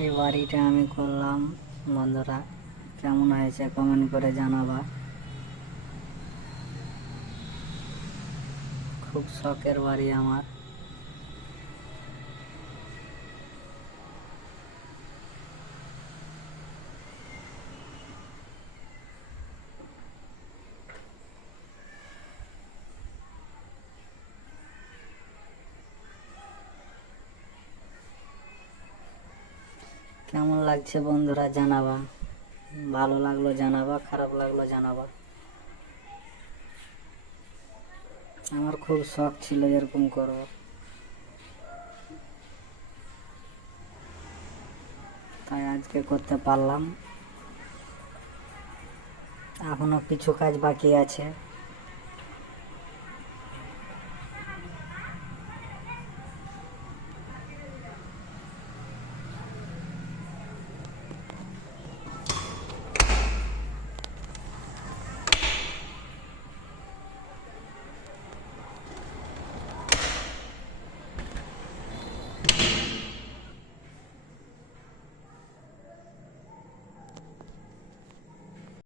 এই বাড়িটা আমি করলাম। বন্ধুরা কেমন হয়েছে কমেন্ট করে জানাবা। খুব শখের বাড়ি আমার। কেমন লাগছে বন্ধুরা জানাবা? ভালো লাগল জানাবা, খারাপ লাগল জানাবা? আমার খুব শখ ছিল এরকম করব তাই আজকে করতে পারলাম। এখনও কিছু কাজ বাকি আছে।